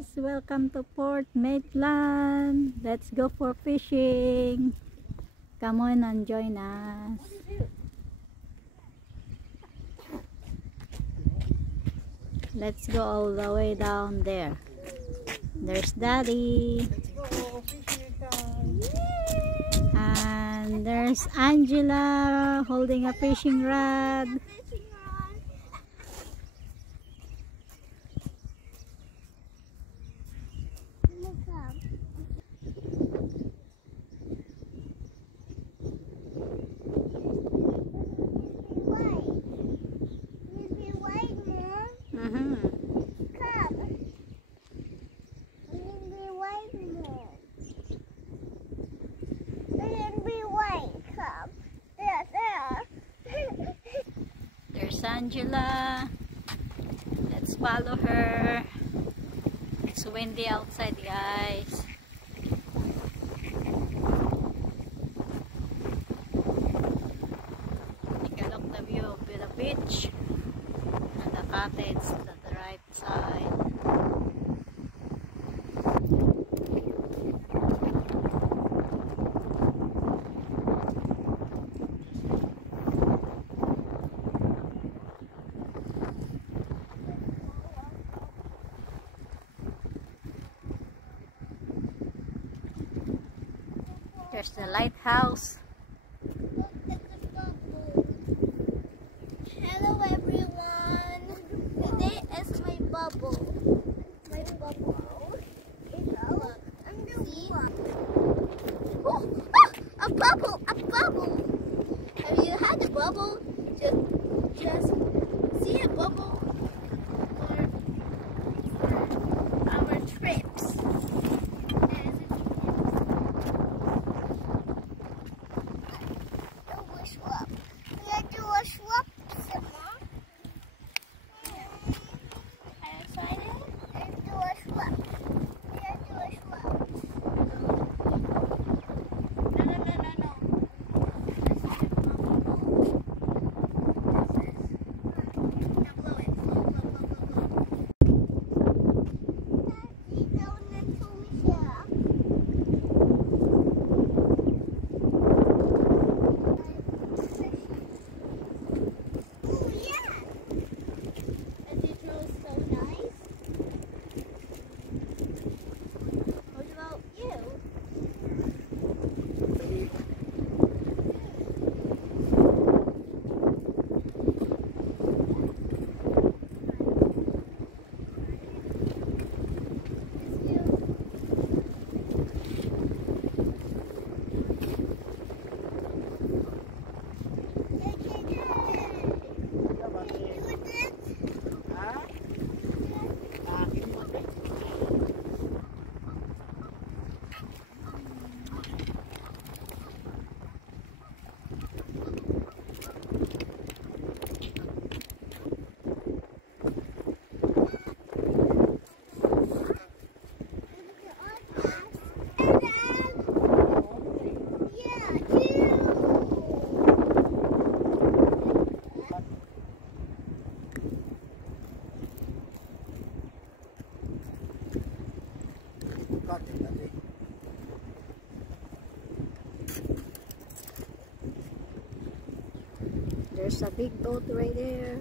guys, welcome to Port Maitland. Let's go for fishing. Come on and join us. Let's go all the way down there. There's Daddy. Let's go fishing time. And there's Angela holding a fishing rod. There's Angela. Let's follow her. It's windy outside, guys. Take a look at the view of the beach and the cottage at the right side. There's the lighthouse. Hello everyone. Today is my bubble. My bubble. Look. See? Oh, ah, a bubble! A bubble! Have you had a bubble? Just see a bubble for our trips. There's a big boat right there.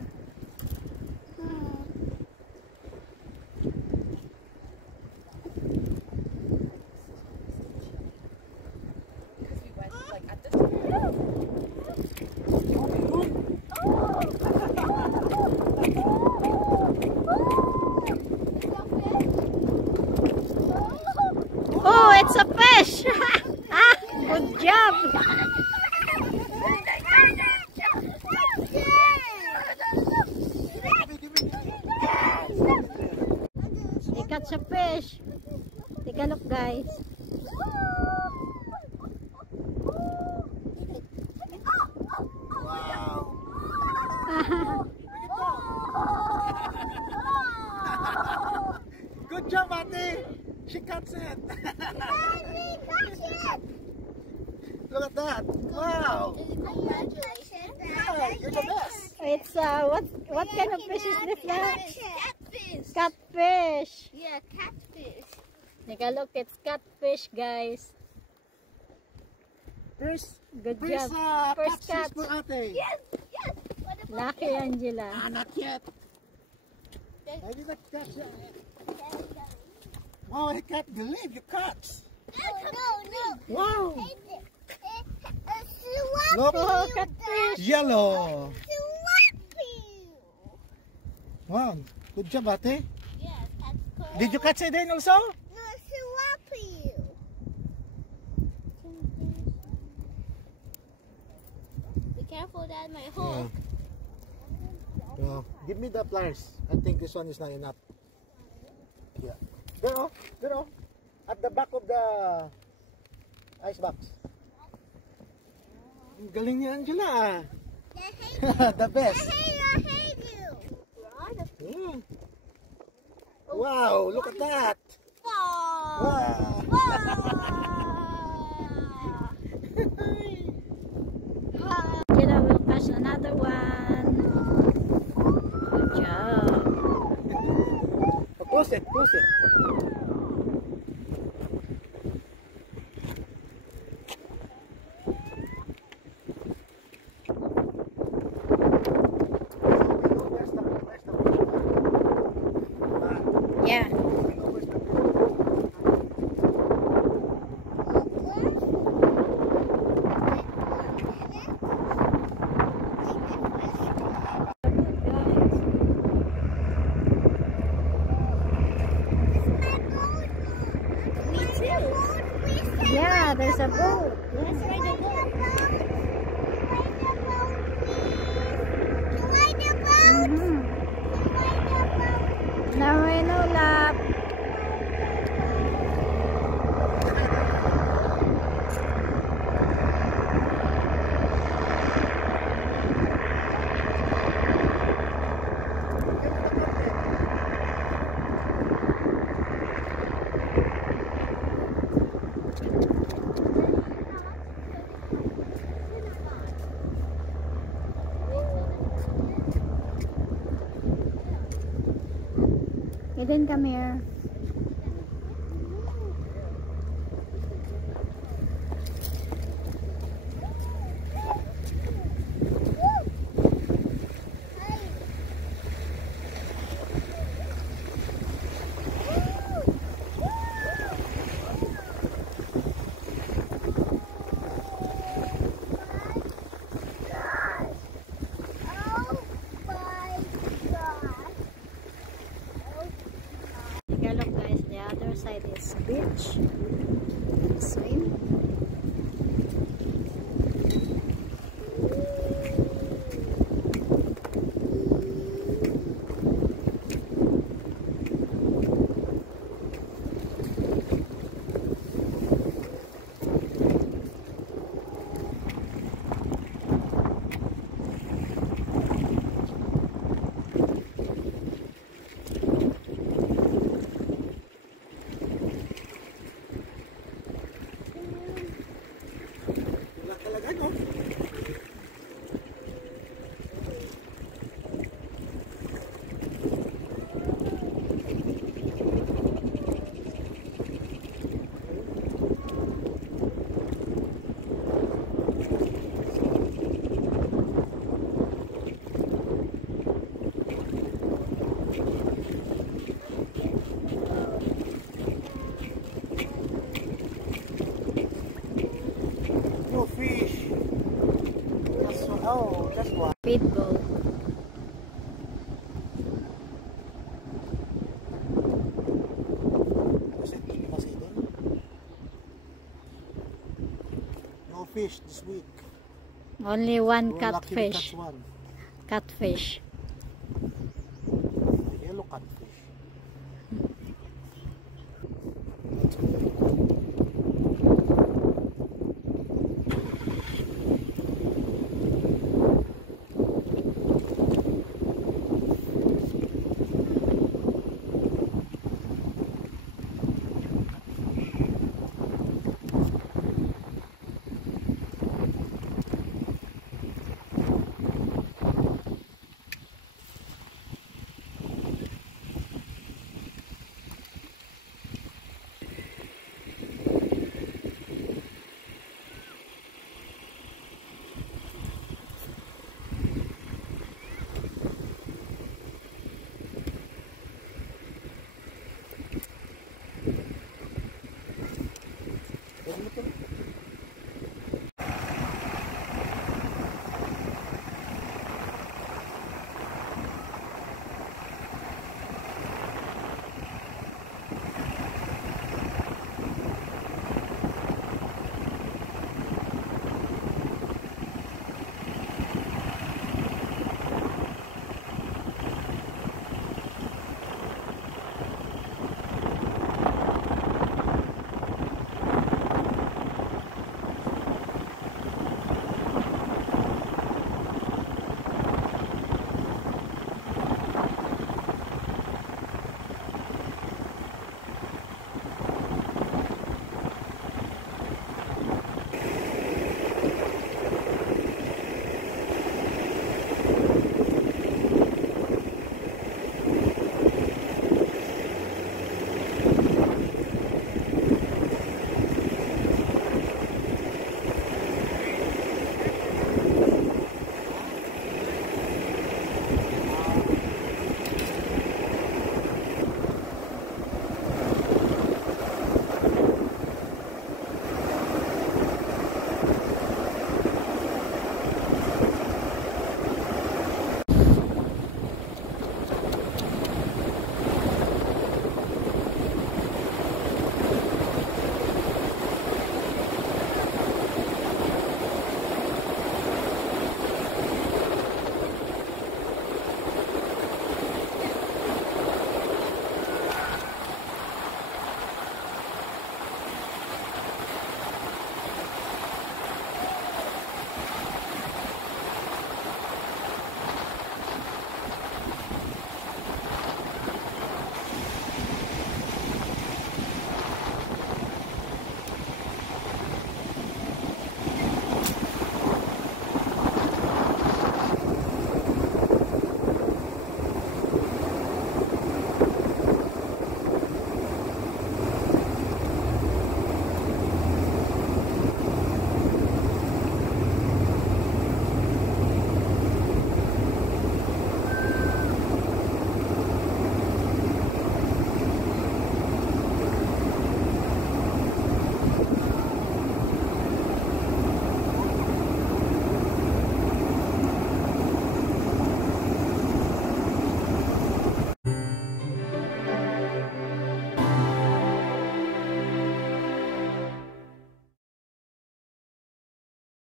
Oh, it's a fish! Good job! They catch a fish. Take a look, guys. Wow. Good job, Ate. She cuts it. Look at that. Wow. Congratulations. Yeah, you're the best. It's what kind of fish is this? Catfish. Catfish. Yeah, catfish. Take a look, it's catfish, guys. Good job. First catch. Yes, yes. What about Lucky, Angela. Not yet. I did not catch it. Wow, I can't believe you caught. No. Wow. Look, catfish. Yellow. Swappy. Wow, good job, ate. Yes, that's correct. Did you catch it then also? No, swappy. Be careful, Dad, my hook. Yeah. Give me the pliers. I think this one is not enough. Yeah. There, at the back of the ice box. Ang galing ni Angela. The best. I hate you. Mm. Wow, look at that. Wow. Angela will catch another one. Good job. Close it. Yeah. Me too. Yeah, there's a boat. Let's ride the boat. Ride the boat. Now I know lap. Eden, come here. Take a look, guys. The other side is beach. Swim. No fish. That's why. Speedboat. No fish this week. Only one We're lucky to catfish. catch one. Catfish.